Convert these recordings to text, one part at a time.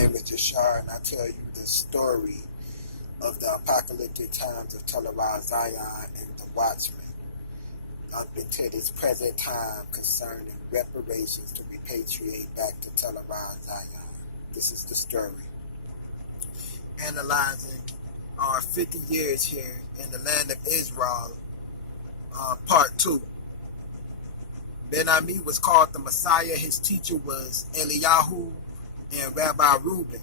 name is Jashar, and I tell you the story of the apocalyptic times of Tel Arad Zion and the Watchmen up until this present time concerning reparations to repatriate back to Tel Arad Zion. This is the story. Analyzing our 50 years here in the land of Israel, part 2. Ben-Ami was called the Messiah. His teacher was Eliyahu and Rabbi Reuben.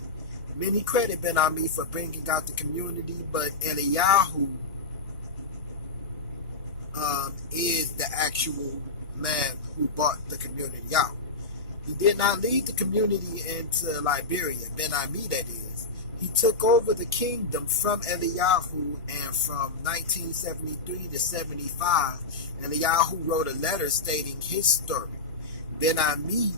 Many credit Ben-Ami for bringing out the community, but Eliyahu is the actual man who brought the community out. He did not lead the community into Liberia, Ben-Ami that is. He took over the kingdom from Eliyahu, and from 1973 to 75, Eliyahu wrote a letter stating his story. Ben-Ami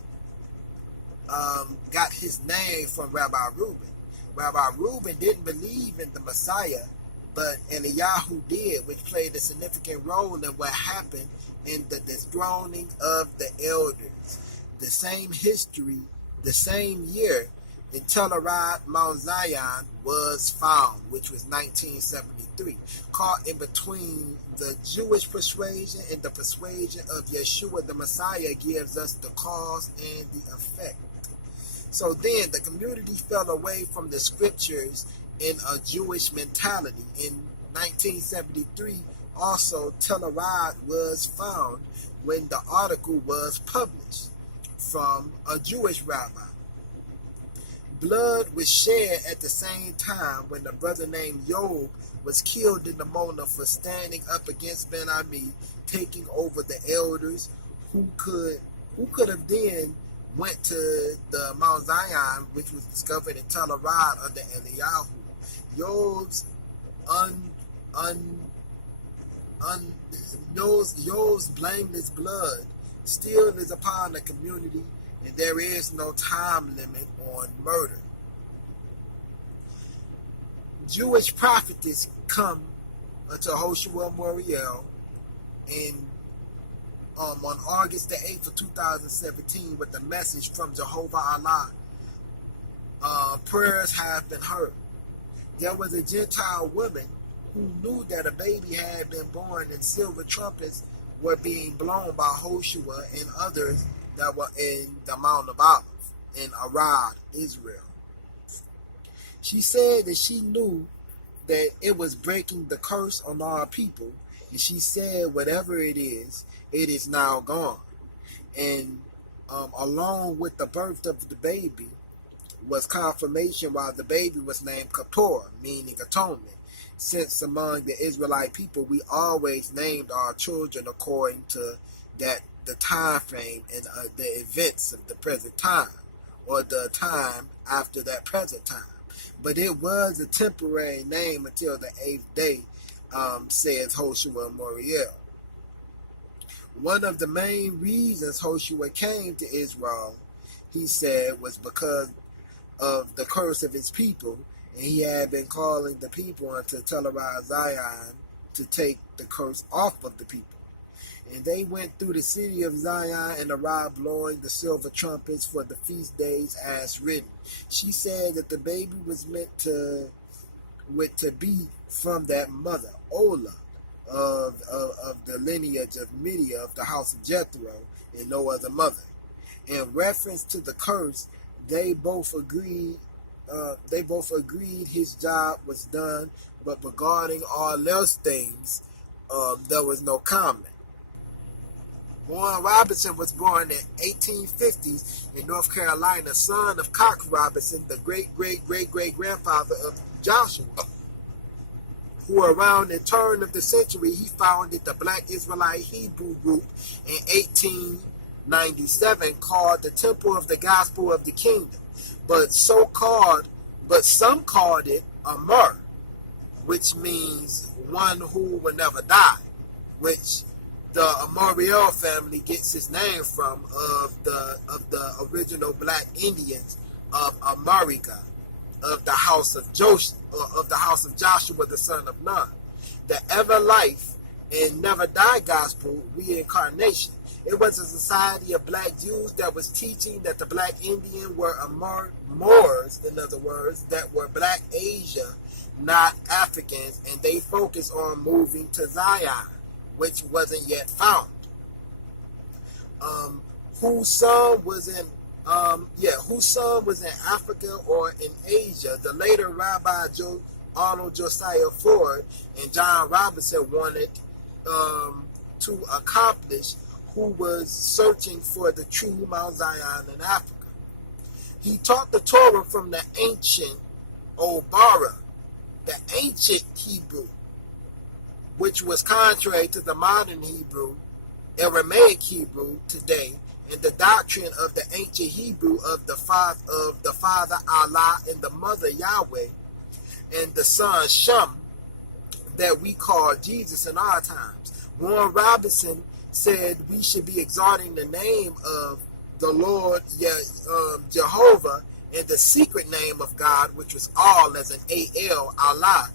got his name from Rabbi Reuben. Rabbi Reuben didn't believe in the Messiah, but Eliyahu did, which played a significant role in what happened in the dethroning of the elders. The same history, the same year, in Tel Arad, Mount Zion was found, which was 1973. Caught in between the Jewish persuasion and the persuasion of Yeshua, the Messiah, gives us the cause and the effect. So then the community fell away from the scriptures in a Jewish mentality. In 1973, also, Tel Arad was found when the article was published from a Jewish rabbi. Blood was shed at the same time when a brother named Job was killed in the Mona for standing up against Ben-Ami, taking over the elders who could have then went to the Mount Zion, which was discovered in Tel Arad under Eliyahu. Job's Job's blameless blood still is upon the community, and there is no time limit on murder. Jewish prophetess come to Hoshua Moriel on August the 8th of 2017 with a message from Jehovah Allah. Prayers have been heard. There was a Gentile woman who knew that a baby had been born and silver trumpets were being blown by Hoshua and others that were in the Mount of Olives in Arad, Israel. She said that she knew that it was breaking the curse on our people, and she said whatever it is now gone. And along with the birth of the baby was confirmation while the baby was named Kippur, meaning atonement. Since among the Israelite people, we always named our children according to that the time frame and the events of the present time, or the time after that present time. But it was a temporary name until the 8th day, says Hoshua Moriel. One of the main reasons Hoshua came to Israel, he said, was because of the curse of his people, and he had been calling the people unto Tel Arad Zion to take the curse off of the people. And they went through the city of Zion and arrived blowing the silver trumpets for the feast days as written. She said that the baby was meant to be from that mother, Olah, of the lineage of Midian, of the house of Jethro, and no other mother. In reference to the curse, they both agreed his job was done, but regarding all else things, there was no comment. Warren Robinson was born in 1850s in North Carolina, son of Cox Robinson, the great-great-great-great-grandfather of Joshua, who around the turn of the century, he founded the Black Israelite Hebrew group in 1897 called the Temple of the Gospel of the Kingdom. But some called it amoung, which means one who will never die, which the Moriel family gets its name from, of the original black Indians of America, of the house of Joshua, the son of Nun. The ever life and never die gospel, reincarnation. It was a society of black Jews that was teaching that the black Indian were Moors, in other words, that were black Asia, not Africans, and they focused on moving to Zion, which wasn't yet found. Whose son was in Africa or in Asia. The later Rabbi Arnold Josiah Ford and John Robinson wanted to accomplish, who was searching for the true Mount Zion in Africa. He taught the Torah from the ancient Obara, the ancient Hebrew, which was contrary to the modern Hebrew, Aramaic Hebrew today, and the doctrine of the ancient Hebrew of the Father Allah and the Mother Yahweh, and the Son Shem that we call Jesus in our times. Warren Robinson said we should be exalting the name of the Lord Jehovah and the secret name of God, which was all as an A-L, Allah,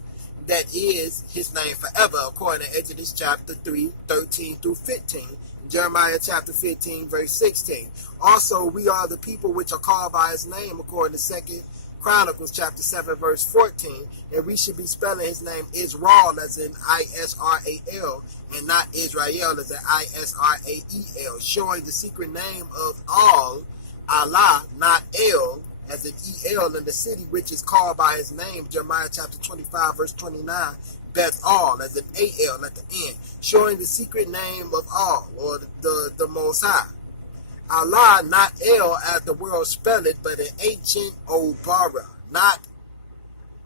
that is his name forever, according to Exodus chapter 3, 13 through 15, Jeremiah chapter 15, verse 16. Also, we are the people which are called by his name, according to 2 Chronicles chapter 7, verse 14, and we should be spelling his name Israel as in I-S-R-A-L, and not Israel as in I-S-R-A-E-L, showing the secret name of all, Allah, not El, as in E-L, in the city which is called by his name, Jeremiah chapter 25, verse 29, Beth-Al, as in A-L at the end, showing the secret name of all, or the Most High. Allah, not El as the world spell it, but an ancient Obara, not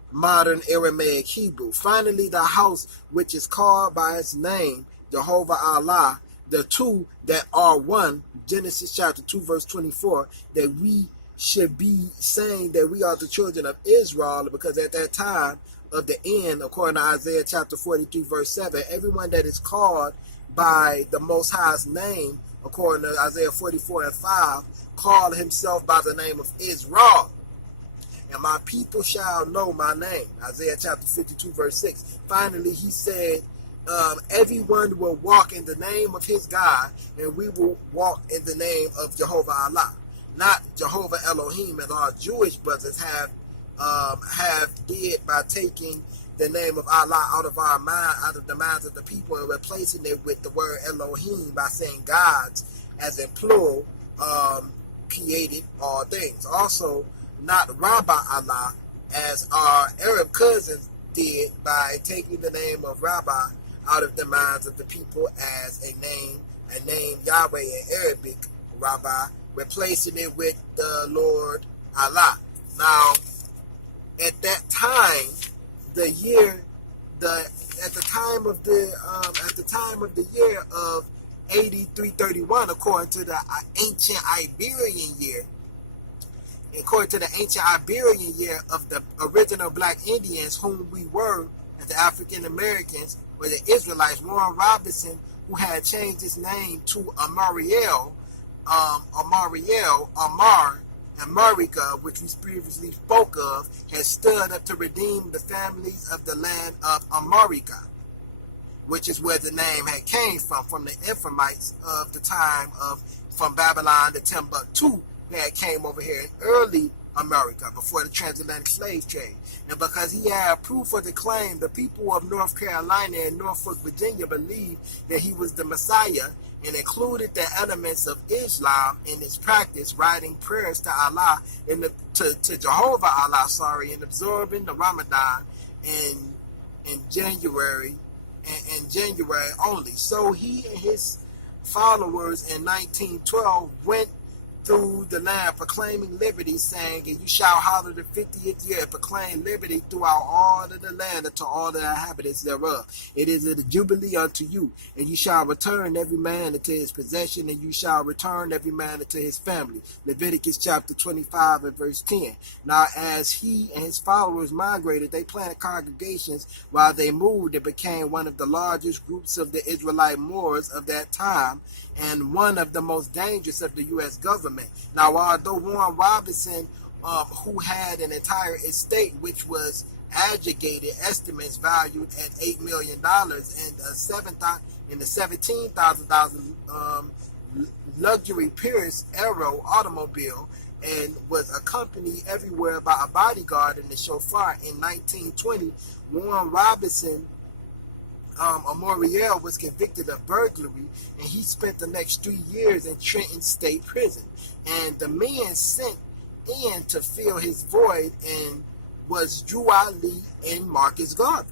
modern Aramaic Hebrew. Finally, the house which is called by its name, Jehovah Allah, the two that are one, Genesis chapter 2, verse 24, that we should be saying that we are the children of Israel, because at that time of the end, according to Isaiah chapter 42, verse 7, everyone that is called by the Most High's name, according to Isaiah 44 and 5, called himself by the name of Israel. And my people shall know my name. Isaiah chapter 52, verse 6. Finally, he said, everyone will walk in the name of his God, and we will walk in the name of Jehovah Allah. Not Jehovah Elohim, as our Jewish brothers have did by taking the name of Allah out of our mind, out of the minds of the people, and replacing it with the word Elohim by saying gods, as in plural, created all things. Also, not Rabbi Allah, as our Arab cousins did by taking the name of Rabbi out of the minds of the people as a name Yahweh in Arabic, Rabbi, replacing it with the Lord Allah. Now, at that time, at the time of the year of 8331, according to the ancient Iberian year, of the original black Indians, whom we were, as the African Americans, or the Israelites, Warren Robinson, who had changed his name to Amariel, America, which we previously spoke of, has stood up to redeem the families of the land of America, which is where the name had came from the Ephraimites of the time from Babylon to Timbuktu, that came over here in early America before the transatlantic slave trade. And because he had proof of the claim, the people of North Carolina and Norfolk, Virginia believed that he was the Messiah, and included the elements of Islam in its practice, writing prayers to Allah to Jehovah Allah, and observing the Ramadan in January only. So he and his followers in 1912 went through the land proclaiming liberty, saying, and you shall holler the 50th year, proclaim liberty throughout all of the land unto all the inhabitants thereof. It is a jubilee unto you, and you shall return every man into his possession, and you shall return every man into his family. Leviticus chapter 25 and verse 10. Now as he and his followers migrated, they planted congregations. While they moved, it became one of the largest groups of the Israelite Moors of that time, and one of the most dangerous of the U.S. government. Now, although Warren Robinson, who had an entire estate which was aggregated estimates valued at $8 million and the $17,000 luxury Pierce Arrow automobile and was accompanied everywhere by a bodyguard and a chauffeur. In 1920, Warren Robinson Moriel was convicted of burglary, and he spent the next 3 years in Trenton State Prison. And the men sent in to fill his void and was Jehovah Allah and Marcus Garvey,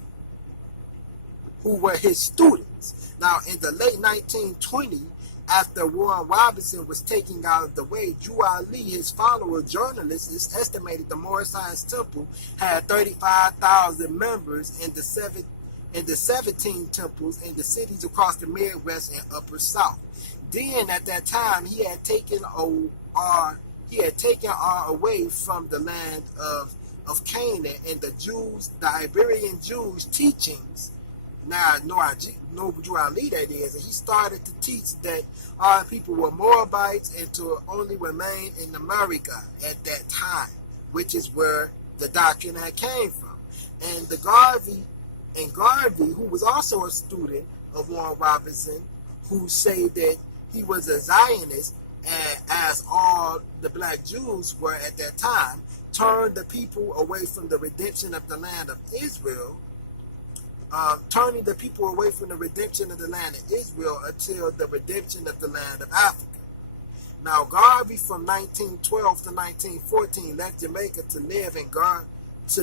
who were his students. Now, in the late 1920s, after Warren Robinson was taken out of the way, Jehovah Allah, his follower journalists, it's estimated the Moorish Science Temple had 35,000 members in the 17 temples in the cities across the Midwest and Upper South. Then, at that time, he had taken R away from the land of Canaan, and the Jews, the Iberian Jews' teachings. Now, no Jew Ali that is, and he started to teach that our people were Moabites and to only remain in America at that time, which is where the doctrine had came from. And Garvey, who was also a student of Warren Robinson, who said that he was a Zionist, and as all the black Jews were at that time, turned the people away from the redemption of the land of Israel, turning the people away from the redemption of the land of Israel until the redemption of the land of Africa. Now, Garvey from 1912 to 1914 left Jamaica to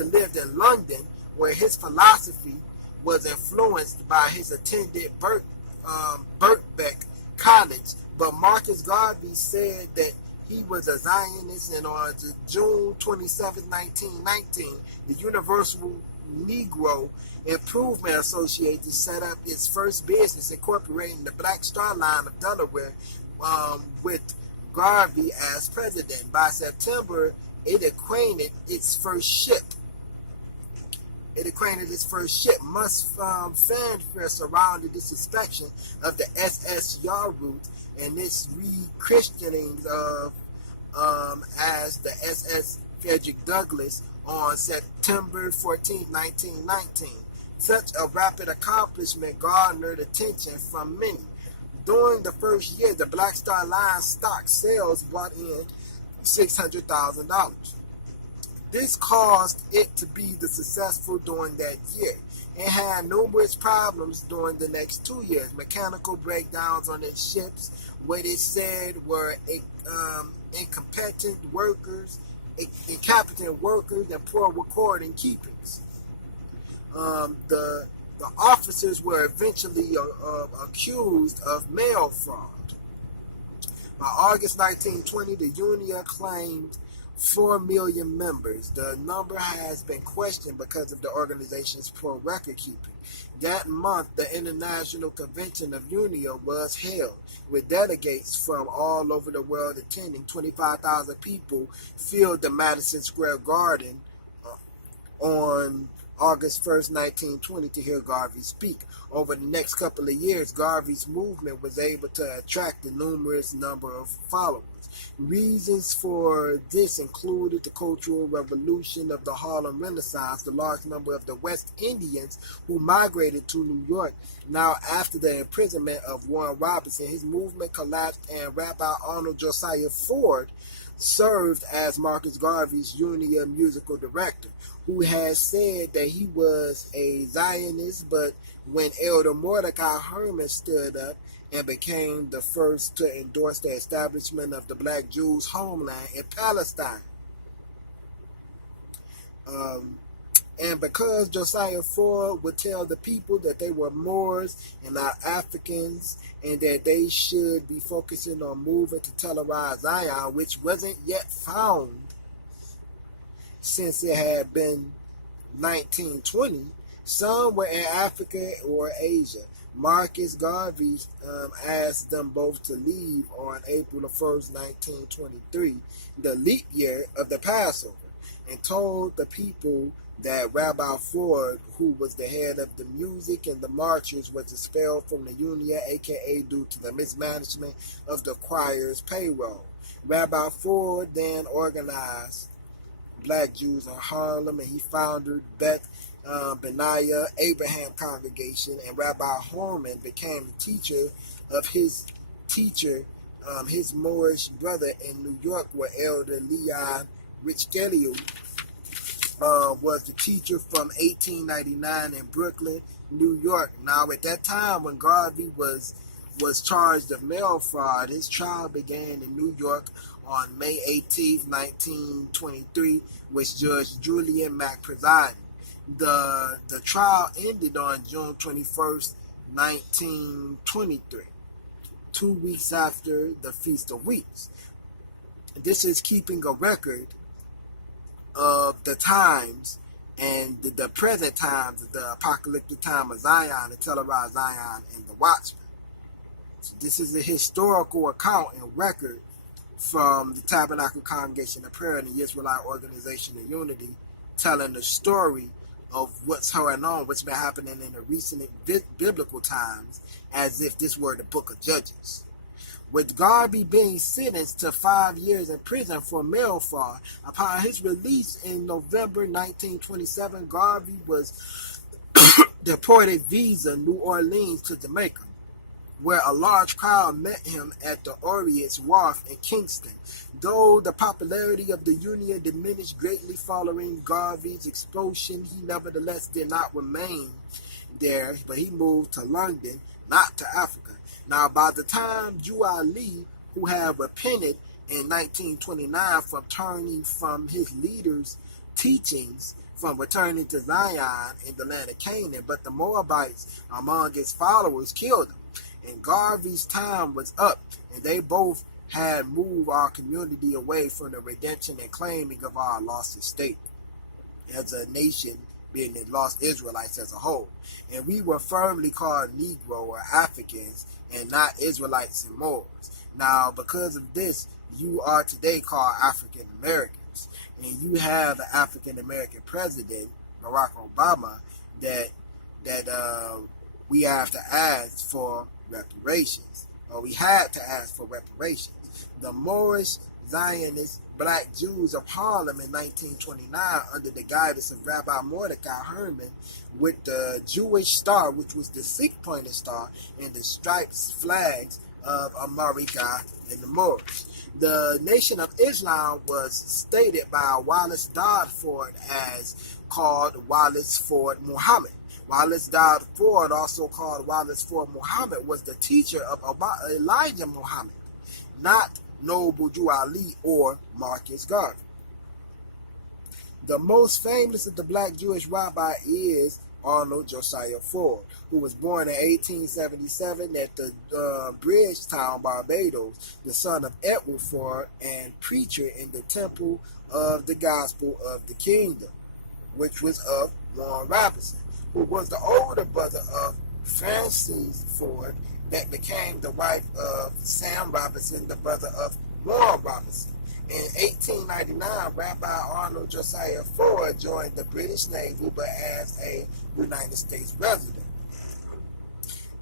live in London, where his philosophy was influenced by his attended Birkbeck College. But Marcus Garvey said that he was a Zionist, and on June 27, 1919, the Universal Negro Improvement Association set up its first business, incorporating the Black Star Line of Delaware, with Garvey as president. By September, it acquainted its first ship. Much fanfare surrounded this inspection of the SS Yarroute and its re-christening of as the SS Frederick Douglass on September 14, 1919. Such a rapid accomplishment garnered attention from many. During the first year, the Black Star Line stock sales brought in $600,000. This caused it to be the successful during that year. It had numerous problems during the next 2 years. Mechanical breakdowns on its ships, what it said were incompetent workers, and poor recording keepings. The officers were eventually accused of mail fraud. By August 1920, the Union claimed 4 million members. The number has been questioned because of the organization's poor record keeping. That month, the International Convention of Unity was held, with delegates from all over the world attending. 25,000 people filled the Madison Square Garden on August 1st, 1920, to hear Garvey speak. Over the next couple of years, Garvey's movement was able to attract a numerous number of followers. Reasons for this included the Cultural Revolution of the Harlem Renaissance, the large number of the West Indians who migrated to New York. Now, after the imprisonment of Warren Robinson, his movement collapsed, and Rabbi Arnold Josiah Ford served as Marcus Garvey's Union musical director, who had said that he was a Zionist, but when Elder Mordecai Herman stood up and became the first to endorse the establishment of the black Jews' homeland in Palestine. And because Josiah Ford would tell the people that they were Moors and not Africans, and that they should be focusing on moving to Tel Arad Zion, which wasn't yet found since it had been 1920, some were in Africa or Asia. Marcus Garvey asked them both to leave on April 1st, 1923, the leap year of the Passover, and told the people that Rabbi Ford, who was the head of the music and the marchers, was expelled from the Union, aka due to the mismanagement of the choir's payroll. Rabbi Ford then organized black Jews in Harlem, and he founded Beth Beniah Abraham Congregation, and Rabbi Horman became the teacher of his teacher His Moorish brother in New York, were Elder Leon Richelieu, was the teacher from 1899 in Brooklyn, New York. Now, at that time, when Garvey was charged of mail fraud, his trial began in New York on May 18, 1923, with Judge Julian Mack presiding. The trial ended on June 21st, 1923, 2 weeks after the Feast of Weeks. This is keeping a record of the times and the present times of the apocalyptic time of Zion, the Tel Arad Zion, and the Watchmen. So this is a historical account and record from the Tabernacle Congregation of Prayer and the Yisraelite Organization of Unity, telling the story of what's going on, what's been happening in the recent biblical times, as if this were the book of Judges. With Garvey being sentenced to 5 years in prison for mail fraud, upon his release in November 1927, Garvey was deported via New Orleans to Jamaica, where a large crowd met him at the Orioles Wharf in Kingston. Though the popularity of the Union diminished greatly following Garvey's expulsion, he nevertheless did not remain there, but he moved to London, not to Africa. Now, by the time Jehovah Allah, who had repented in 1929 from turning from his leaders' teachings, from returning to Zion in the land of Canaan, but the Moabites among his followers killed him. And Garvey's time was up, and they both had moved our community away from the redemption and claiming of our lost estate as a nation, being the lost Israelites as a whole. And we were firmly called Negro or Africans and not Israelites and Moors. Now, because of this, you are today called African Americans. And you have an African American president, Barack Obama, that we have to ask for reparations, or we had to ask for reparations. The Moorish Zionist black Jews of Harlem in 1929, under the guidance of Rabbi Mordecai Herman, with the Jewish star, which was the 6-pointed star, and the striped flags of America and the Moors. The Nation of Islam was stated by Wallace Dodford as called Wallace Ford Muhammad. Wallace Dodford, also called Wallace Ford Muhammad, was the teacher of Elijah Muhammad, not Noble Jew Ali or Marcus Garvey. The most famous of the black Jewish rabbi is Arnold Josiah Ford, who was born in 1877 at the Bridgetown, Barbados, the son of Edward Ford and preacher in the Temple of the Gospel of the Kingdom, which was of Warren Robinson, who was the older brother of Frances Ford, that became the wife of Sam Robinson, the brother of Warren Robinson. In 1899, Rabbi Arnold Josiah Ford joined the British Navy, but as a United States resident.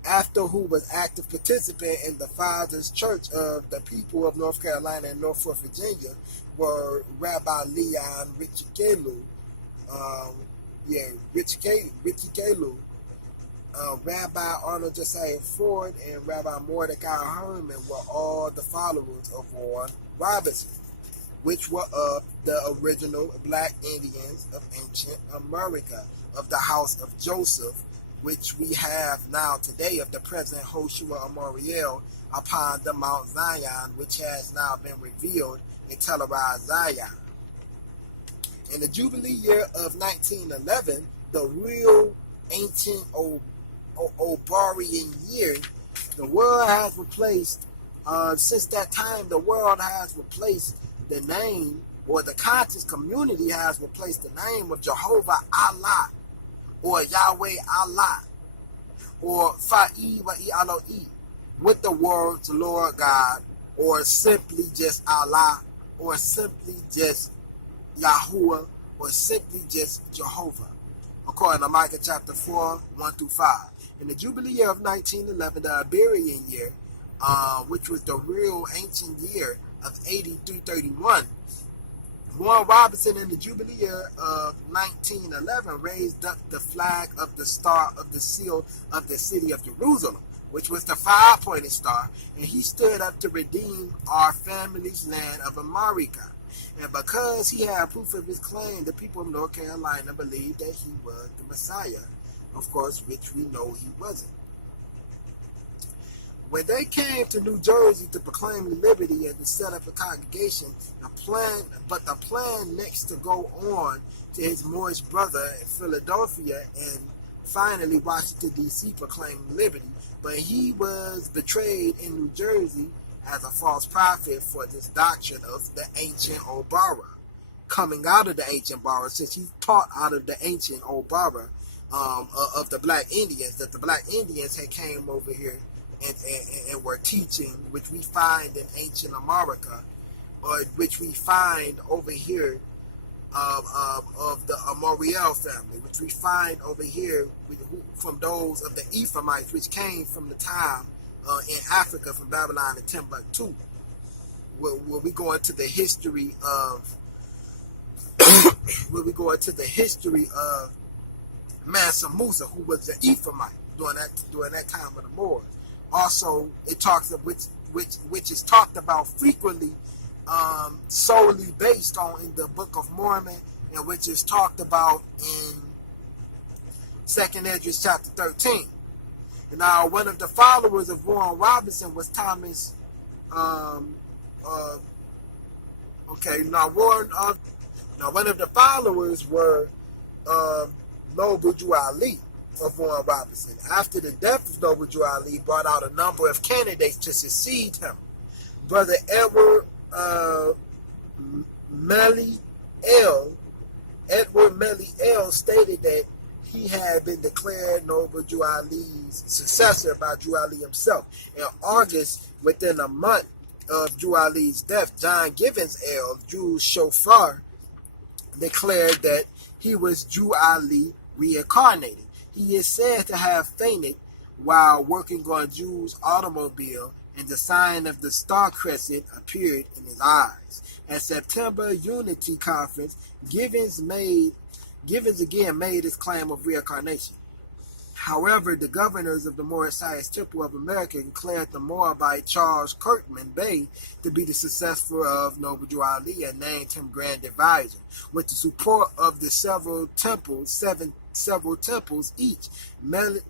After who was active participant in the Fathers Church of the People of North Carolina and Norfolk, Virginia, were Rabbi Leon Richelieu, Rabbi Arnold Josiah Ford, and Rabbi Mordecai Herman were all the followers of Warren Robinson, which were of the original black Indians of ancient America, of the house of Joseph, which we have now today of the present Hoshua Amoriel upon the Mount Zion, which has now been revealed in Tel Arad Zion. In the Jubilee year of 1911, the real ancient Obarian year, the world has replaced, since that time, the world has replaced the name, or the conscious community has replaced the name of Jehovah Allah, or Yahweh Allah, or Fa'i Wa'i Elohim, with the words Lord God, or simply just Allah, or simply just Yahuwah, or simply just Jehovah, according to Micah chapter 4, 1-5. In the Jubilee year of 1911, the Iberian year, which was the real ancient year of 8331, Warren Robinson in the Jubilee year of 1911 raised up the flag of the Star of the Seal of the city of Jerusalem, which was the five-pointed star, and he stood up to redeem our family's land of America. And because he had proof of his claim, the people of North Carolina believed that he was the Messiah, of course, which we know he wasn't. When they came to New Jersey to proclaim liberty and to set up a congregation, the plan next to go on to his Moorish brother in Philadelphia and finally Washington, D.C. proclaimed liberty, but he was betrayed in New Jersey as a false prophet for this doctrine of the ancient old borough. Coming out of the ancient borough, since he taught out of the ancient old borough of the black Indians, that the black Indians had came over here and were teaching, which we find in ancient America, or which we find over here of the Amoriel family, which we find over here from those of the Ephraimites, which came from the time in Africa from Babylon to Timbuktu, where we go into the history of Mansa Musa, who was the Ephraimite during that time of the Moors. Also, it talks of which is talked about frequently, solely based on in the Book of Mormon, and which is talked about in 2nd Esdras chapter 13. And now, one of the followers of Warren Robinson was Thomas. One of the followers were Noble Drew Ali of Warren Robinson. After the death of Noble Drew Ali, brought out a number of candidates to succeed him. Brother Edward Melly L stated that he had been declared Noble Drew Ali's successor by Drew Ali himself. In August, within a month of Drew Ali's death, John Givens L, Drew's chauffeur, declared that he was Drew Ali reincarnated. He is said to have fainted while working on Drew's automobile, and the sign of the star crescent appeared in his eyes. At September Unity Conference, Givens again made his claim of reincarnation. However, the governors of the Moorish Science Temple of America declared the Moabite Charles Kirkman Bey to be the successor of Noble Drew Ali and named him Grand Advisor. With the support of the several temples each, Melly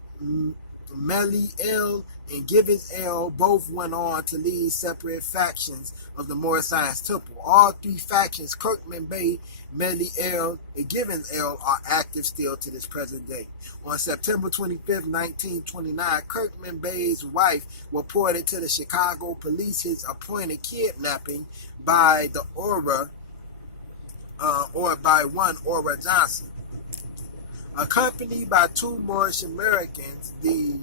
L and Givens L both went on to lead separate factions of the Moorish Science Temple. All three factions, Kirkman Bey, Melly L, and Givens L, are active still to this present day. On September 25, 1929, Kirkman Bey's wife reported to the Chicago police his appointed kidnapping by the Aura Johnson. Accompanied by two Moorish Americans, the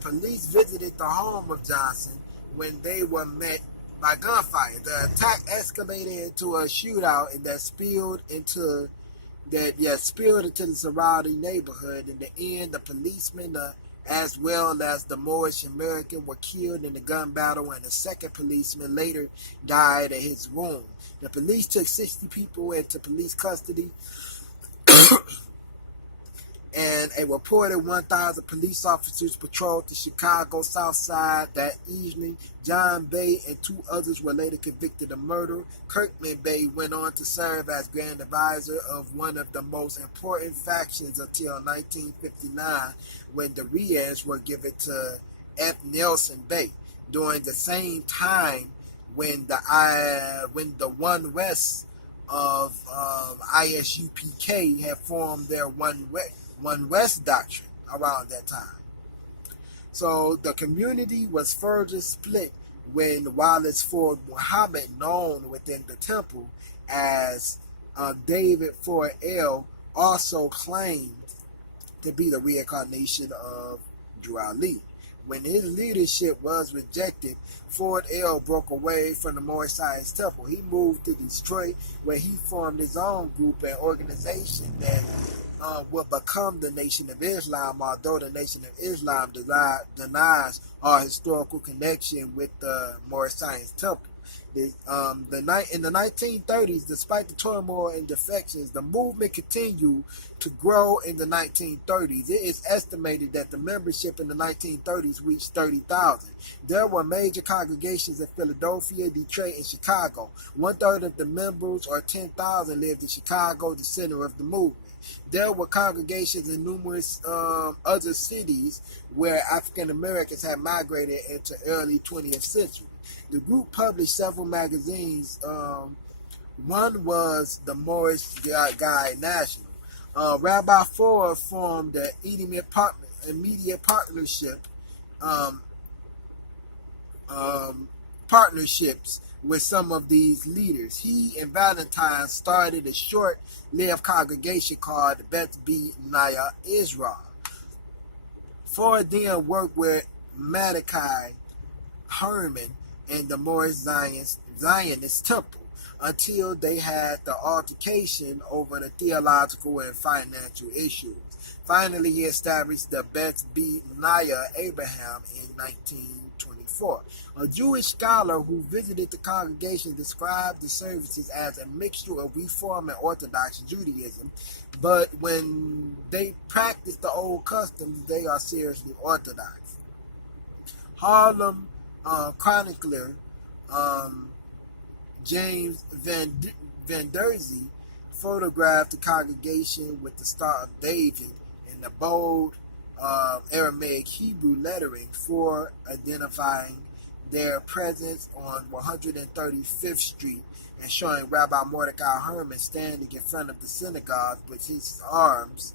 police visited the home of Johnson when they were met by gunfire. The attack escalated into a shootout and that spilled into the surrounding neighborhood. In the end, the policemen as well as the Moorish American were killed in the gun battle, and the second policeman later died of his wound. The police took 60 people into police custody. And a reported 1,000 police officers patrolled the Chicago South Side that evening. John Bey and two others were later convicted of murder. Kirkman Bey went on to serve as Grand Advisor of one of the most important factions until 1959, when the Rias were given to F. Nelson Bey. During the same time, when the One West of ISUPK had formed their One West doctrine around that time. So the community was further split when Wallace Ford Muhammad, known within the temple as David Ford L, also claimed to be the reincarnation of Drew Ali. When his leadership was rejected, Ford L broke away from the Moorish Science Temple. He moved to Detroit, where he formed his own group and organization that would become the Nation of Islam, although the Nation of Islam denies our historical connection with the Moorish Science Temple. In the 1930s, despite the turmoil and defections, the movement continued to grow in the 1930s. It is estimated that the membership in the 1930s reached 30,000. There were major congregations in Philadelphia, Detroit, and Chicago. One-third of the members, or 10,000, lived in Chicago, the center of the movement. There were congregations in numerous other cities where African Americans had migrated into early 20th century. The group published several magazines. One was the Morris Guide National. Rabbi Ford formed the immediate partnership partnerships with some of these leaders. He and Valentine started a short-lived congregation called Beth Naya Israel. Ford then worked with Malachi Herman and the Morris Zionist Temple until they had the altercation over the theological and financial issues. Finally, he established the Beth Naya Abraham in 1924. A Jewish scholar who visited the congregation described the services as a mixture of Reform and Orthodox Judaism, but when they practice the old customs, they are seriously Orthodox. Harlem chronicler James Van Dersey photographed the congregation with the Star of David and the bold Aramaic Hebrew lettering for identifying their presence on 135th Street and showing Rabbi Mordecai Herman standing in front of the synagogue with his arms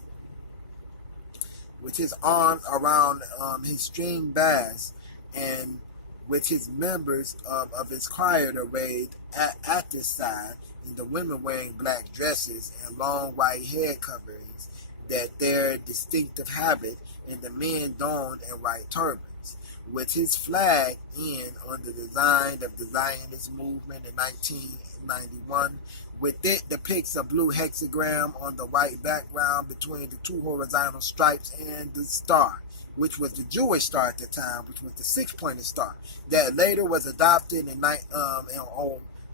around his string bass and with his members of his choir arrayed at this side, and the women wearing black dresses and long white head coverings, that their distinctive habit, and the men donned in white turbans. With his flag on the design of the Zionist movement in 1991, with it depicts a blue hexagram on the white background between the two horizontal stripes and the star, which was the Jewish star at the time, which was the six-pointed star, that later was adopted on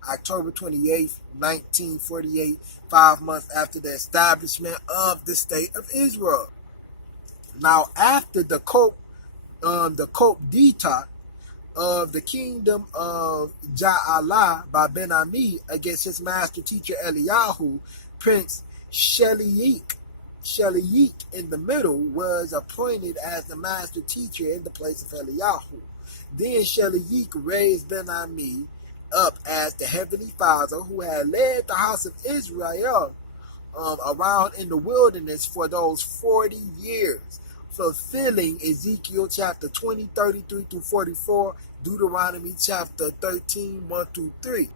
October 28th, 1948, 5 months after the establishment of the State of Israel. Now, after the coup d'etat of the kingdom of Jehovah Allah by Ben-Ami against his master teacher Eliyahu, Prince Sheliak in the middle was appointed as the master teacher in the place of Eliyahu. Then Sheliak raised Ben-Ami up as the heavenly father who had led the house of Israel around in the wilderness for those 40 years, fulfilling Ezekiel chapter 20, 33 through 44, Deuteronomy chapter 13, 1 through 3.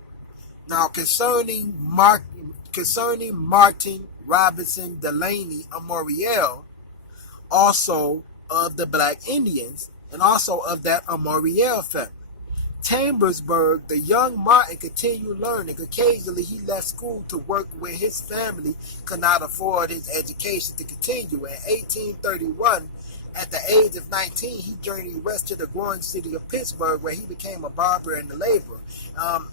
Now, concerning Martin Robinson Delaney Amoriel, also of the Black Indians, and also of that Amoriel family. Chambersburg, the young Martin continued learning. Occasionally, he left school to work when his family could not afford his education to continue. In 1831, at the age of 19, he journeyed west to the growing city of Pittsburgh, where he became a barber and a laborer.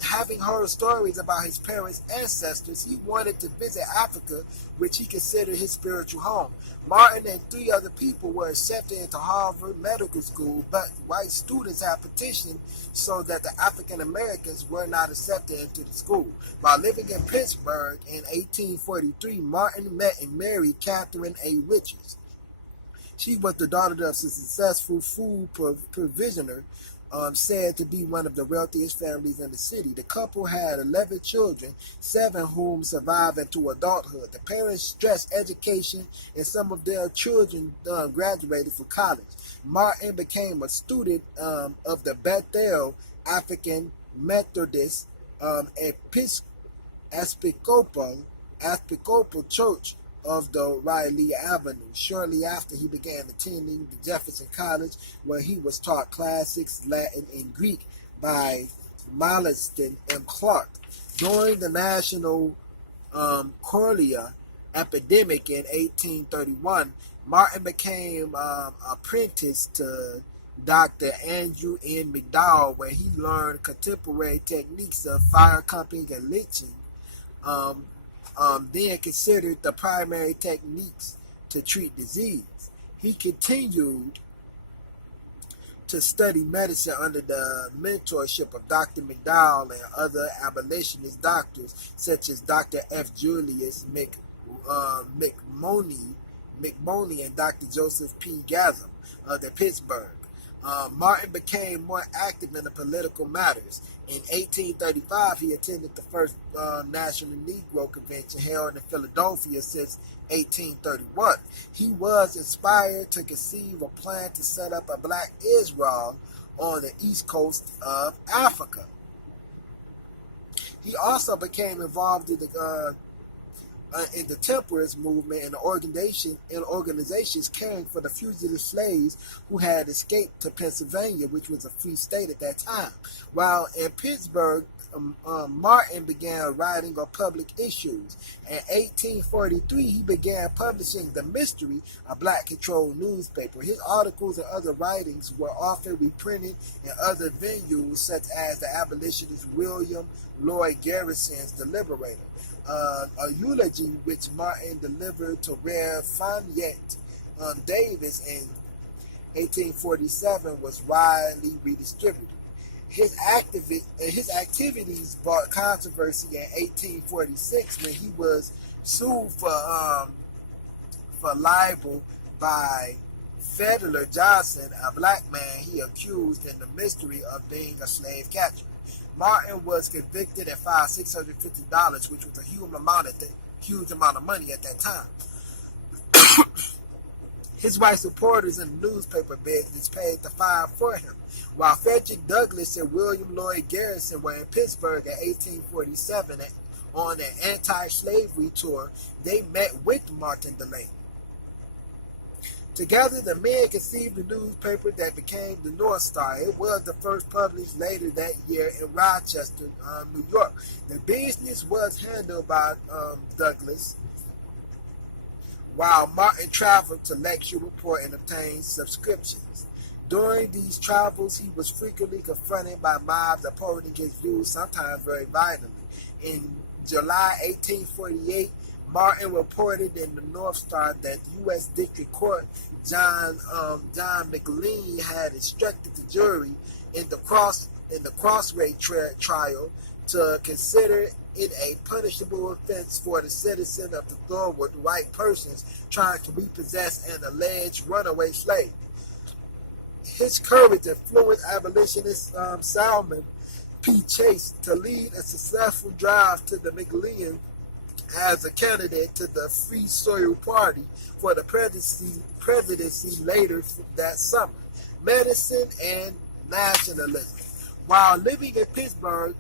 Having heard stories about his parents' ancestors, he wanted to visit Africa, which he considered his spiritual home. Martin and 3 other people were accepted into Harvard Medical School, but white students had petitioned so that the African Americans were not accepted into the school. While living in Pittsburgh in 1843, Martin met and married Catherine A. Richards. She was the daughter of a successful food provisioner, said to be one of the wealthiest families in the city. The couple had 11 children, 7 whom survived into adulthood. The parents stressed education, and some of their children graduated from college. Martin became a student of the Bethel African Methodist Episcopal Church of the Riley Avenue. Shortly after, he began attending the Jefferson College, where he was taught classics, Latin, and Greek by Mallaston and Clark. During the national cholera epidemic in 1831, Martin became apprenticed to Dr. Andrew N. McDowell, where he learned contemporary techniques of fire cupping and lynching, then considered the primary techniques to treat disease. He continued to study medicine under the mentorship of Dr. McDowell and other abolitionist doctors such as Dr. F. Julius McMoney and Dr. Joseph P. Gatham of Pittsburgh. Martin became more active in the political matters. In 1835, he attended the first National Negro Convention held in Philadelphia since 1831. He was inspired to conceive a plan to set up a black Israel on the east coast of Africa. He also became involved in the temperance movement and organizations caring for the fugitive slaves who had escaped to Pennsylvania, which was a free state at that time. While in Pittsburgh, Martin began writing on public issues. In 1843, he began publishing The Mystery, a black-controlled newspaper. His articles and other writings were often reprinted in other venues, such as the abolitionist William Lloyd Garrison's The Liberator. A eulogy which Martin delivered to Rev. Fayette Davis in 1847 was widely redistributed. His activities brought controversy in 1846 when he was sued for libel by Federer Johnson, a black man he accused in the mystery of being a slave catcher. Martin was convicted and fined $650, which was a huge amount of money at that time. His white supporters in the newspaper business paid the fine for him. While Frederick Douglass and William Lloyd Garrison were in Pittsburgh in 1847 on an anti-slavery tour, they met with Martin Delany. Together, the men conceived a newspaper that became the North Star. It was the first published later that year in Rochester, New York. The business was handled by Douglass, while Martin traveled to lecture, report, and obtain subscriptions. During these travels, he was frequently confronted by mobs opposing his views, sometimes very violently. In July 1848, Martin reported in the North Star that U.S. District Court John McLean had instructed the jury in the cross-race trial to consider it a punishable offense for the citizen of the Thorwood white persons trying to repossess an alleged runaway slave. His courage influenced abolitionist Salmon P. Chase to lead a successful drive to the McLean as a candidate to the Free Soil Party for the presidency later that summer. Medicine and nationalism. While living in Pittsburgh,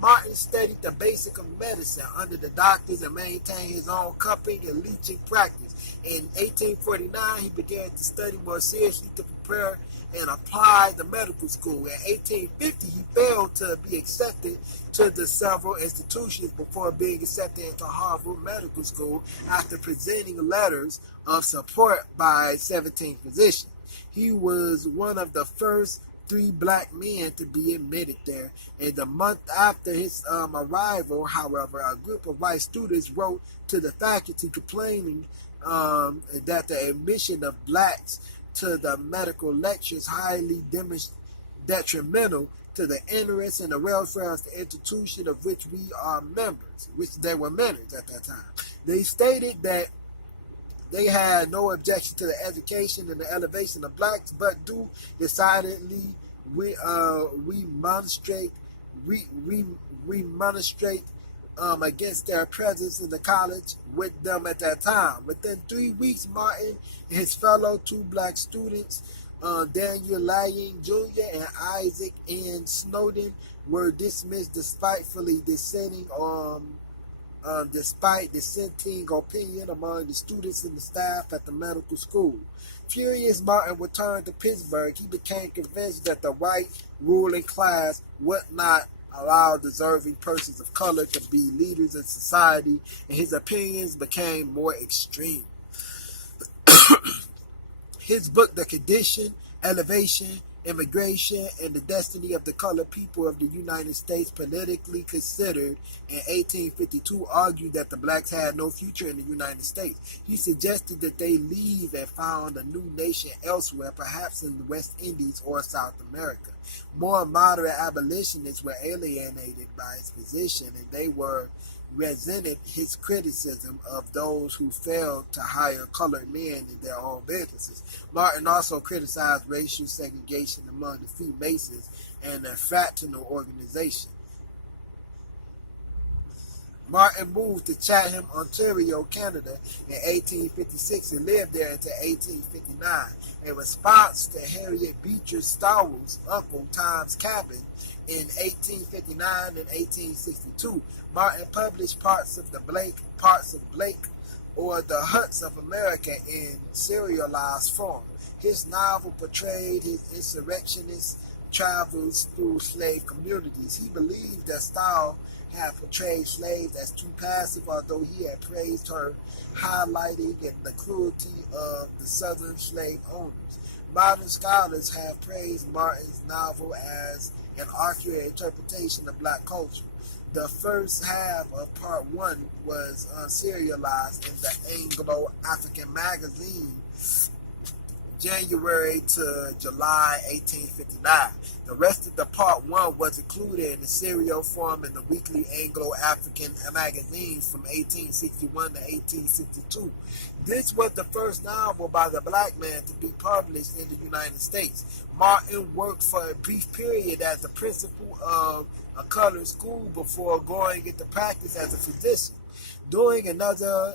Martin studied the basics of medicine under the doctors and maintained his own cupping and leeching practice. In 1849, he began to study more seriously to prepare and apply the medical school. In 1850, he failed to be accepted to the several institutions before being accepted into Harvard Medical School after presenting letters of support by 17 physicians. He was one of the first 3 black men to be admitted there. And the month after his arrival, however, a group of white students wrote to the faculty complaining that the admission of blacks to the medical lectures highly detrimental to the interests and the welfare of the institution of which we are members, which they were members at that time. They stated that they had no objection to the education and the elevation of blacks, but do decidedly remonstrate against their presence in the college with them at that time. Within 3 weeks, Martin and his fellow 2 black students, Daniel Lying Jr. and Isaac N. Snowden, were dismissed despite dissenting opinion among the students and the staff at the medical school. Furious, Martin returned to Pittsburgh. He became convinced that the white ruling class would not allow deserving persons of color to be leaders in society, and his opinions became more extreme. His book, The Condition, Elevation, Immigration and the destiny of the colored people of the United States, politically considered in 1852, argued that the blacks had no future in the United States. He suggested that they leave and found a new nation elsewhere, perhaps in the West Indies or South America. More moderate abolitionists were alienated by his position, and they resented his criticism of those who failed to hire colored men in their own businesses. Martin also criticized racial segregation among the Freemasons and their fraternal organization. Martin moved to Chatham, Ontario, Canada in 1856 and lived there until 1859. In response to Harriet Beecher Stowe's Uncle Tom's Cabin in 1859 and 1862, Martin published parts of Blake, or the Huts of America in serialized form. His novel portrayed his insurrectionist travels through slave communities. He believed that Stowe had portrayed slaves as too passive, although he had praised her, highlighting the cruelty of the southern slave owners. Modern scholars have praised Martin's novel as an accurate interpretation of black culture. The first half of part 1 was serialized in the Anglo-African magazine January to July 1859. The rest of the part 1 was included in the serial form in the weekly Anglo-African magazines from 1861 to 1862. This was the first novel by the black man to be published in the United States. Martin worked for a brief period as the principal of a colored school before going into practice as a physician. During another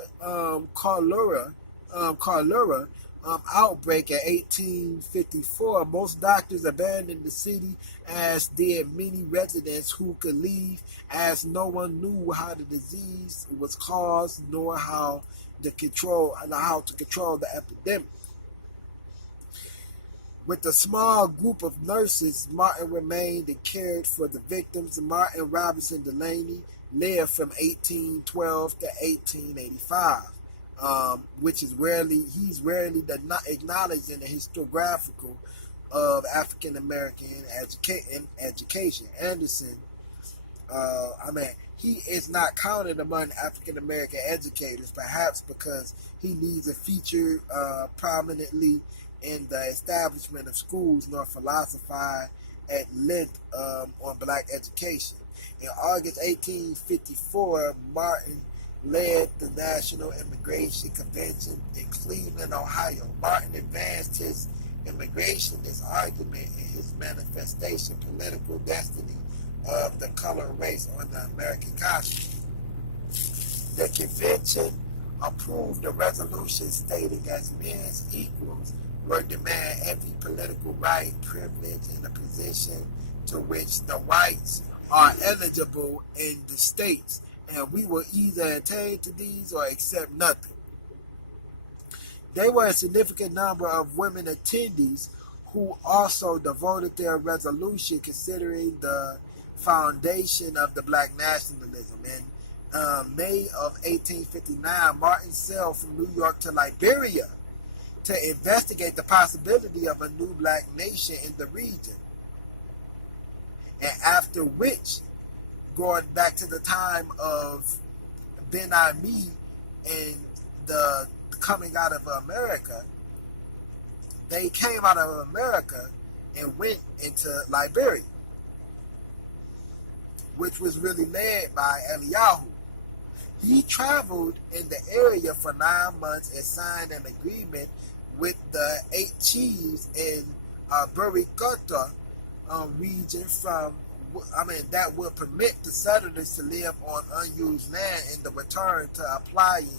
cholera outbreak in 1854, most doctors abandoned the city, as did many residents who could leave, as no one knew how the disease was caused nor how to control the epidemic. With a small group of nurses, Martin remained and cared for the victims. Martin Robinson Delaney lived from 1812 to 1885. Which is he's rarely acknowledged in the historiographical of African American education. Anderson, he is not counted among African American educators, perhaps because he neither featured prominently in the establishment of schools nor philosophized at length on black education. In August 1854, Martin led the National Immigration Convention in Cleveland, Ohio. Martin advanced his immigrationist argument in his manifestation, Political Destiny of the Colored Race on the American Continent. The convention approved a resolution stating as men's equals were demand every political right, privilege, and a position to which the whites are eligible in the states, and we will either attain to these or accept nothing. There were a significant number of women attendees who also devoted their resolution considering the foundation of the black nationalism. In May of 1859, Martin sailed from New York to Liberia to investigate the possibility of a new black nation in the region, and after which, going back to the time of Ben Ami and the coming out of America, they came out of America and went into Liberia, which was really led by Eliyahu. He traveled in the area for 9 months and signed an agreement with the 8 chiefs in Burikota region that would permit the settlers to live on unused land in the return to applying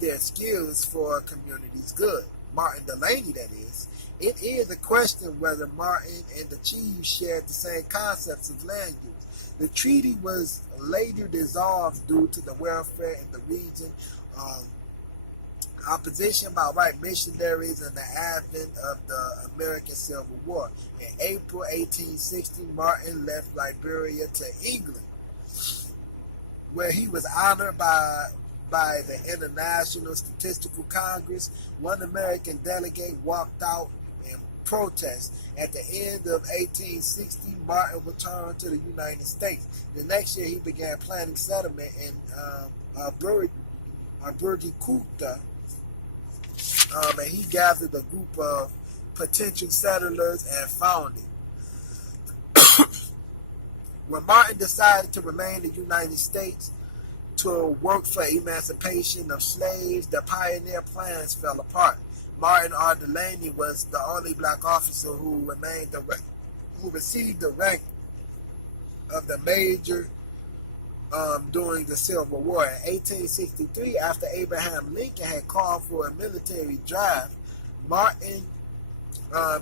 their skills for community's good. Martin Delaney, that is. It is a question whether Martin and the chiefs shared the same concepts of land use. The treaty was later dissolved due to the welfare in the region, opposition by white missionaries, and the advent of the American Civil War. In April 1860, Martin left Liberia to England, where he was honored by the International Statistical Congress. One American delegate walked out and protest. At the end of 1860, Martin returned to the United States. The next year, he began planning settlement in Burgikuta, and he gathered a group of potential settlers and founded. When Martin decided to remain in the United States to work for emancipation of slaves, the pioneer plans fell apart. Martin R. Delaney was the only black officer who received the rank of the major during the Civil War. In 1863, after Abraham Lincoln had called for a military drive, Martin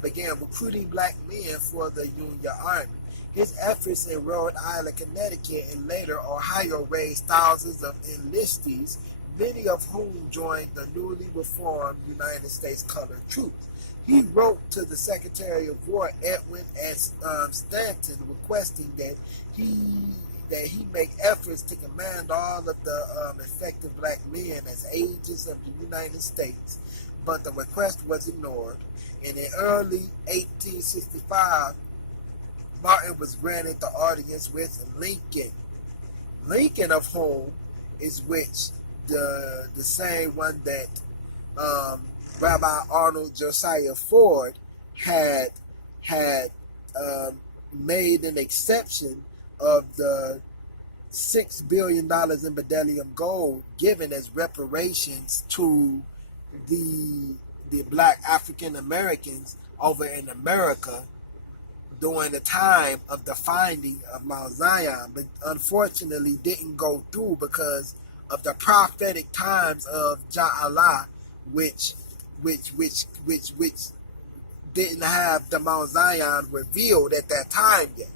began recruiting black men for the Union Army. His efforts in Rhode Island, Connecticut, and later Ohio raised thousands of enlistees, many of whom joined the newly reformed United States Colored Troops. He wrote to the Secretary of War, Edwin S. Stanton, requesting that he make efforts to command all of the effective black men as agents of the United States, but the request was ignored. And in early 1865, Martin was granted the audience with Lincoln. Lincoln, of whom is which the same one that Rabbi Arnold Josiah Ford had made an exception of the $6 billion in Bedelium gold given as reparations to the black African Americans over in America during the time of the finding of Mount Zion, but unfortunately didn't go through because of the prophetic times of Jehovah Allah, which didn't have the Mount Zion revealed at that time yet.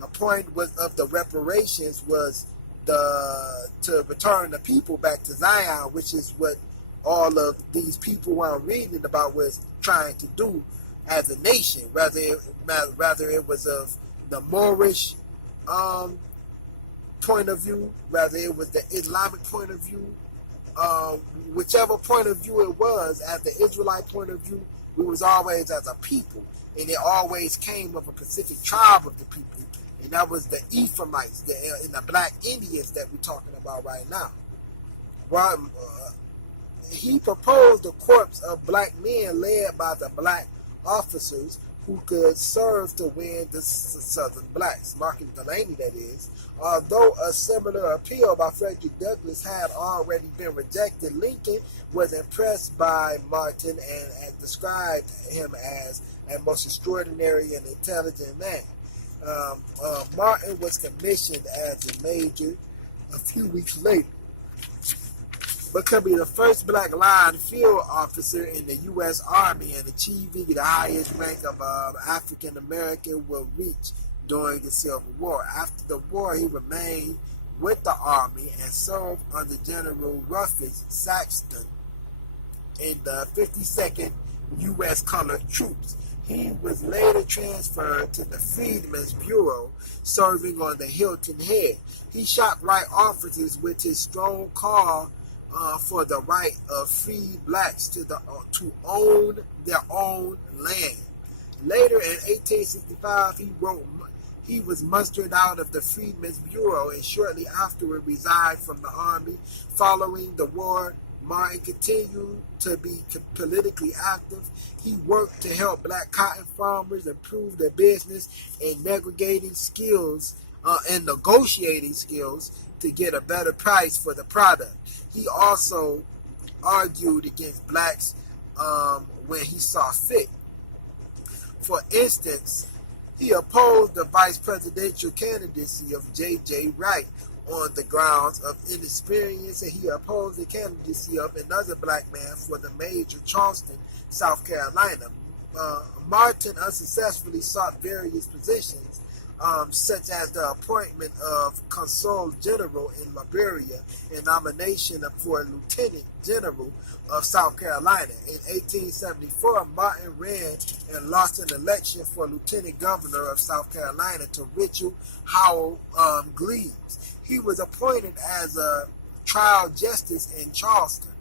The point was of the reparations was to return the people back to Zion, which is what all of these people I'm reading about was trying to do as a nation, rather it was of the Moorish point of view, rather it was the Islamic point of view, whichever point of view it was, as the Israelite point of view, we was always as a people, and it always came of a specific tribe of the people, and that was the Ephraimites, and the black Indians that we're talking about right now. He proposed a corps of black men led by the black officers who could serve to win the Southern blacks, Martin Delaney that is. Although a similar appeal by Frederick Douglass had already been rejected, Lincoln was impressed by Martin and described him as a most extraordinary and intelligent man. Martin was commissioned as a major a few weeks later, becoming the first black line field officer in the U.S. Army and achieving the highest rank of African American will reach during the Civil War. After the war, he remained with the Army and served under General Rufus Saxton in the 52nd U.S. Colored Troops. He was later transferred to the Freedmen's Bureau, serving on the Hilton Head. He shot white officers with his strong call for the right of free blacks to own their own land. Later in 1865, he was mustered out of the Freedmen's Bureau and shortly afterward resigned from the Army. Following the war, Martin continued to be politically active. He worked to help black cotton farmers improve their business and negotiating skills to get a better price for the product. He also argued against blacks when he saw fit. For instance, he opposed the vice presidential candidacy of J.J. Wright on the grounds of inexperience, and he opposed the candidacy of another black man for the mayor of Charleston, South Carolina. Martin unsuccessfully sought various positions, such as the appointment of Consul General in Liberia and nomination for Lieutenant General of South Carolina. In 1874, Martin ran and lost an election for Lieutenant Governor of South Carolina to Richard Howell Gleaves. He was appointed as a trial justice in Charleston.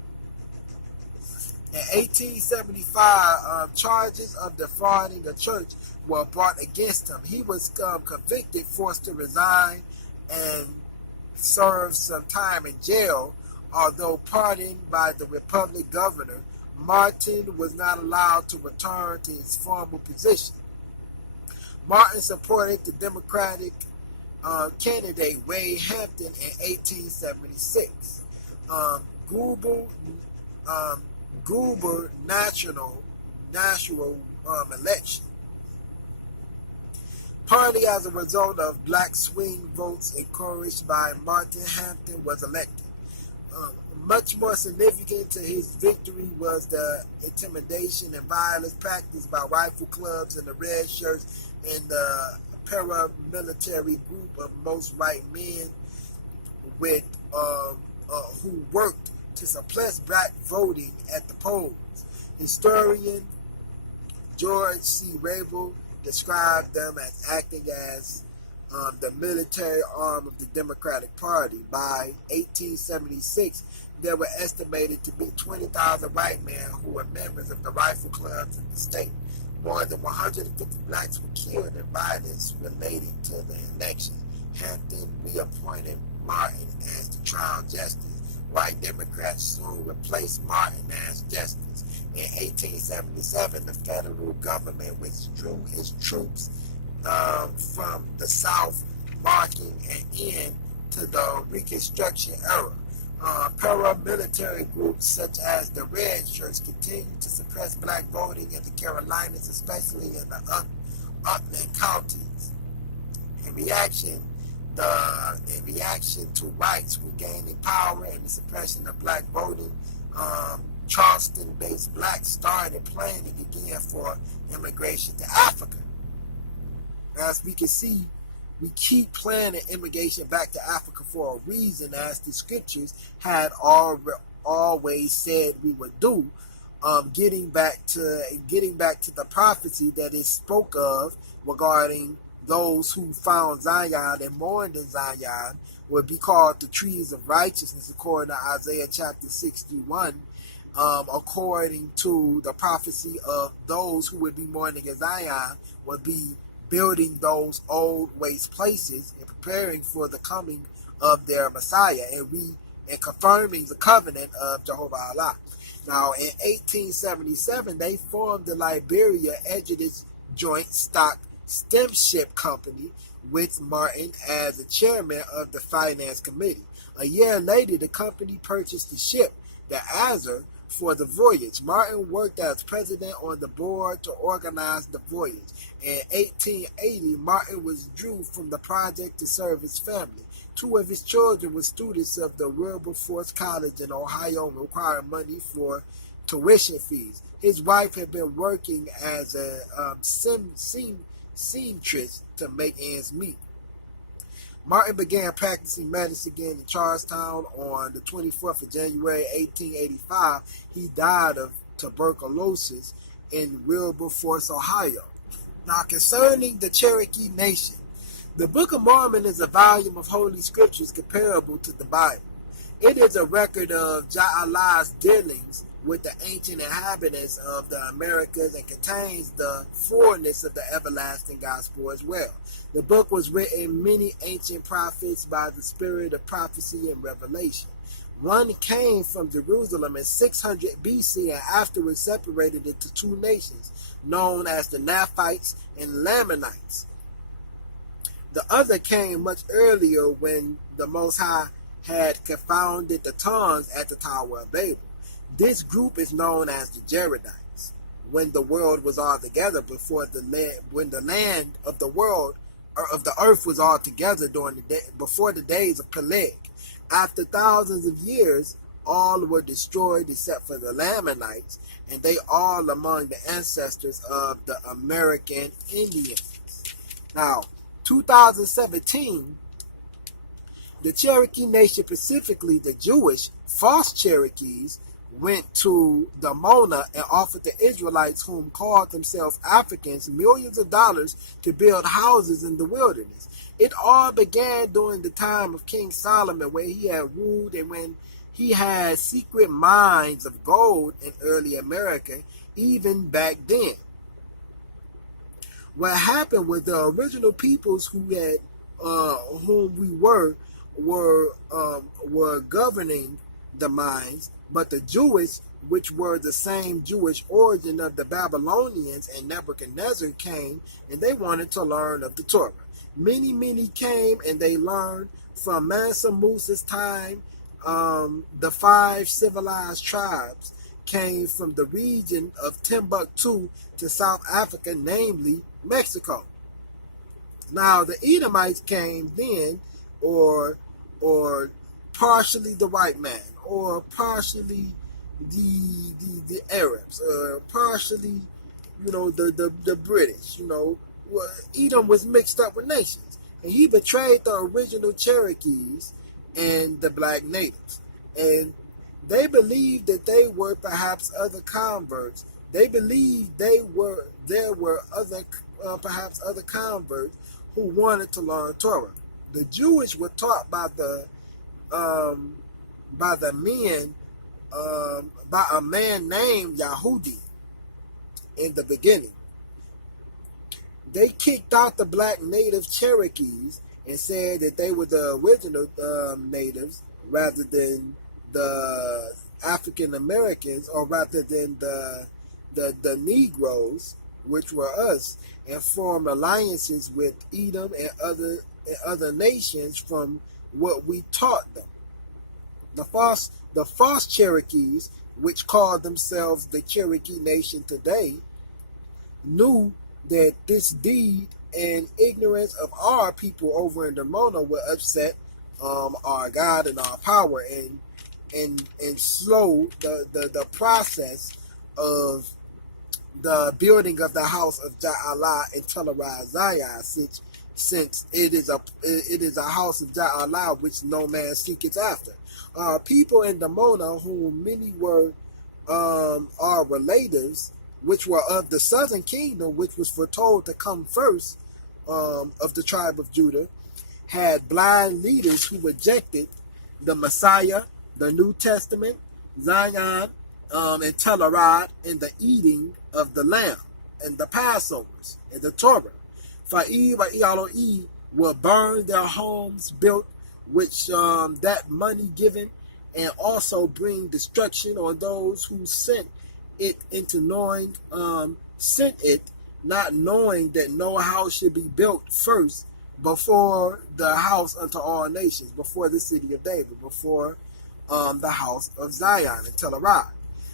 In 1875, charges of defrauding a church were brought against him. He was convicted, forced to resign, and served some time in jail. Although pardoned by the Republic governor, Martin was not allowed to return to his former position. Martin supported the Democratic candidate Wade Hampton in 1876. Gubernatorial election. Partly as a result of black swing votes encouraged by Martin, Hampton was elected. Much more significant to his victory was the intimidation and violence practiced by rifle clubs and the red shirts and the paramilitary group of most white men with who worked to suppress black voting at the polls. Historian George C. Rabel described them as acting as the military arm of the Democratic Party. By 1876, there were estimated to be 20,000 white men who were members of the rifle clubs in the state. More than 150 blacks were killed in violence relating to the election. Hampton reappointed Martin as the trial justice. White Democrats soon replaced Martin as justice. In 1877, the federal government withdrew its troops from the South, marking an end to the Reconstruction era. Paramilitary groups such as the Red Shirts continued to suppress black voting in the Carolinas, especially in the upland counties. In reaction to whites regaining power and the suppression of black voting, Charleston-based blacks started planning again for immigration to Africa. As we can see, we keep planning immigration back to Africa for a reason, as the scriptures had always said we would do. Getting back to the prophecy that it spoke of regarding those who found Zion and mourned in Zion would be called the trees of righteousness, according to Isaiah chapter 61. According to the prophecy of those who would be mourning in Zion, would be building those old waste places and preparing for the coming of their Messiah, and confirming the covenant of Jehovah Allah. Now, in 1877, they formed the Liberia Exodus Joint Stock Steamship Company with Martin as the chairman of the finance committee. A year later, the company purchased the ship, the Azure, for the voyage. Martin worked as president on the board to organize the voyage. In 1880, Martin withdrew from the project to serve his family. Two of his children were students of the Wilberforce College in Ohio and required money for tuition fees. His wife had been working as a seamstress to make ends meet. Martin began practicing medicine again in Charlestown on the 24th of January, 1885. He died of tuberculosis in Wilberforce, Ohio. Now, concerning the Cherokee Nation, the Book of Mormon is a volume of holy scriptures comparable to the Bible. It is a record of Jehovah Allah's dealings with the ancient inhabitants of the Americas and contains the fullness of the everlasting gospel as well. The book was written many ancient prophets by the spirit of prophecy and revelation. One came from Jerusalem in 600 BC and afterwards separated into two nations, known as the Nephites and Lamanites. The other came much earlier when the Most High had confounded the tongues at the Tower of Babel. This group is known as the Jaredites. When the world was all together, when the land of the world or of the earth was all together before the days of Peleg. After thousands of years, all were destroyed except for the Lamanites, and they all among the ancestors of the American Indians. Now, 2017, the Cherokee Nation, specifically the Jewish false Cherokees, went to the Mona and offered the Israelites, whom called themselves Africans, millions of dollars to build houses in the wilderness. It all began during the time of King Solomon, where he had ruled, and when he had secret mines of gold in early America, even back then. What happened with the original peoples whom we were governing the mines, but the Jewish, which were the same Jewish origin of the Babylonians and Nebuchadnezzar, came and they wanted to learn of the Torah. Many came and they learned from Mansa Musa's time. The 5 civilized tribes came from the region of Timbuktu to South Africa, namely Mexico. Now the Edomites came then, or partially the white man, or partially the Arabs, or partially, the British. Edom was mixed up with nations, and he betrayed the original Cherokees and the black natives, and they believed that they were perhaps other converts. They believed there were perhaps other converts who wanted to learn Torah. The Jewish were taught by a man named Yehudi in the beginning. They kicked out the black native Cherokees and said that they were the original natives rather than the African Americans, or rather than the Negroes, which were us, and formed alliances with Edom and other nations from what we taught them. The false Cherokees, which called themselves the Cherokee Nation today, knew that this deed and ignorance of our people over in Demona would upset our God and our power, and slow the process of the building of the house of Jehovah Allah in Tel Arad Zion, since it is a house of Jehovah Allah which no man seeketh after. People in Demona, whom many were our relatives, which were of the southern kingdom, which was foretold to come first, of the tribe of Judah, had blind leaders who rejected the Messiah, the New Testament, Zion, and Tel Arad, and the eating of the lamb, and the Passovers, and the Torah. Fa'il will burn their homes built, which that money given, and also bring destruction on those who sent it not knowing that no house should be built first before the house unto all nations, before the city of David, before the house of Zion and Tel Arad.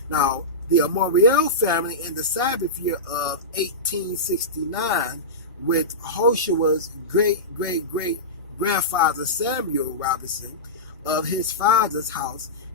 Now, the Amoriel family in the Sabbath year of 1869, with Hoshua's great grandfather Samuel Robinson of his father's house,